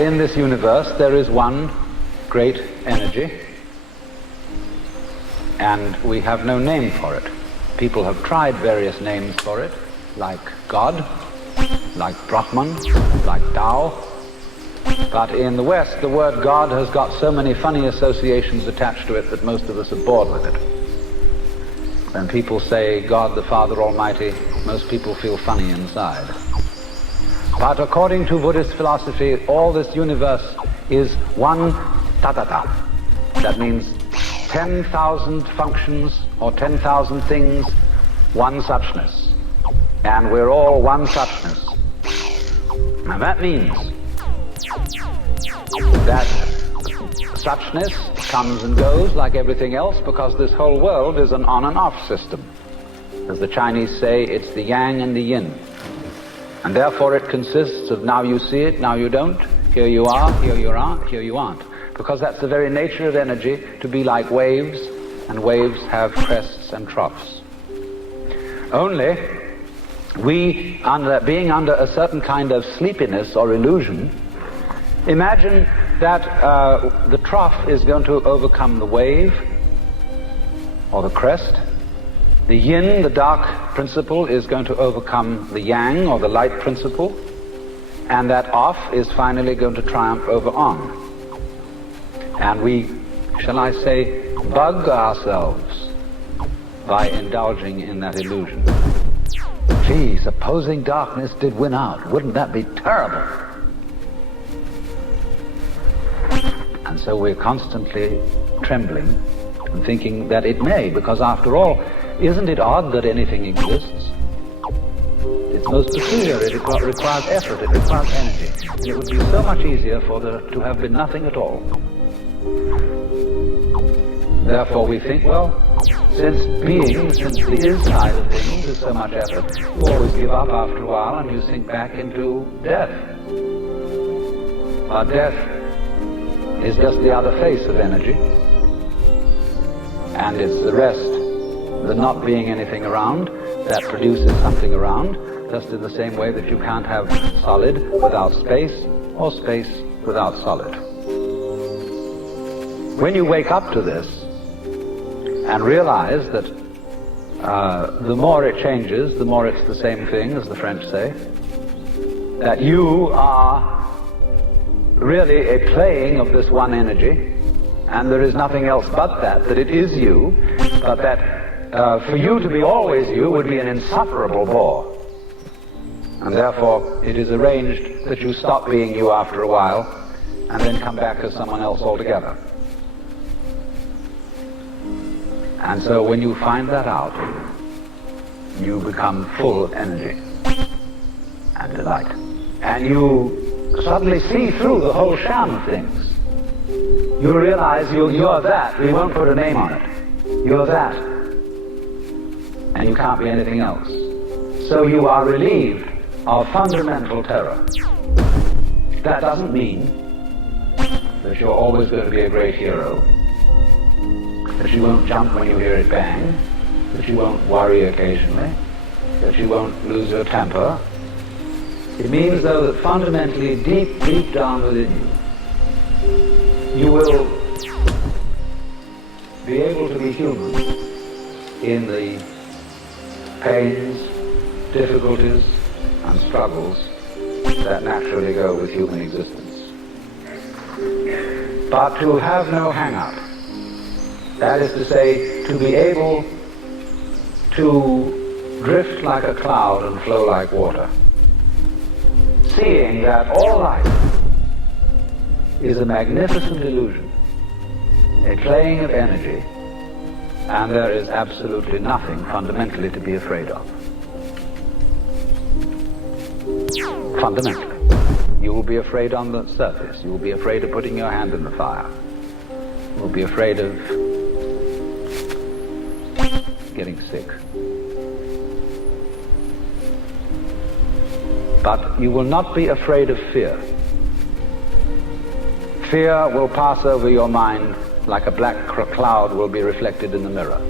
in this universe there is one great energy, and we have no name for it. People have tried various names for it, like God, like Brahman, like Tao. But in the West, the word God has got so many funny associations attached to it that most of us are bored with it. When people say God the Father Almighty, most people feel funny inside. But according to Buddhist philosophy, all this universe is one tathata. That means 10,000 functions or 10,000 things, one suchness. And we're all one suchness. And that means that suchness comes and goes like everything else, because this whole world is an on and off system. As the Chinese say, it's the yang and the yin. And therefore it consists of now you see it, now you don't, here you are, here you aren't, here you aren't. Because that's the very nature of energy, to be like waves, and waves have crests and troughs. Only we, being under a certain kind of sleepiness or illusion, imagine that the trough is going to overcome the wave or the crest. The yin, the dark principle, is going to overcome the yang or the light principle, and that off is finally going to triumph over on. And we, shall I say, bug ourselves by indulging in that illusion. Gee, supposing darkness did win out, wouldn't that be terrible? And so we're constantly trembling and thinking that it may, because after all, isn't it odd that anything exists? It's most peculiar. It requires effort, it requires energy. And it would be so much easier for there to have been nothing at all. Therefore we think, well, since the is side of things is so much effort, you always give up after a while and you sink back into death. But death is just the other face of energy, and it's the rest, the not being anything around, that produces something around, just in the same way that you can't have solid without space, or space without solid. When you wake up to this and realize that the more it changes, the more it's the same thing, as the French say, that you are really a playing of this one energy, and there is nothing else but that it is you, but that for you to be always you would be an insufferable bore. And therefore it is arranged that you stop being you after a while and then come back as someone else altogether. And so when you find that out, you become full of energy and delight. And you suddenly see through the whole sham of things. You realize you're that. We won't put a name on it. You're that. And you can't be anything else. So you are relieved of fundamental terror. That doesn't mean that you're always going to be a great hero, that you won't jump when you hear it bang, that you won't worry occasionally, that you won't lose your temper. It means, though, that fundamentally, deep down within you, you will be able to be human in the pains, difficulties, and struggles that naturally go with human existence. But to have no hang-up, that is to say, to be able to drift like a cloud and flow like water, seeing that all life is a magnificent illusion, a playing of energy, and there is absolutely nothing fundamentally to be afraid of. Fundamentally. You will be afraid on the surface. You will be afraid of putting your hand in the fire. You will be afraid of getting sick. But you will not be afraid of fear. Fear will pass over your mind like a black cloud will be reflected in the mirror.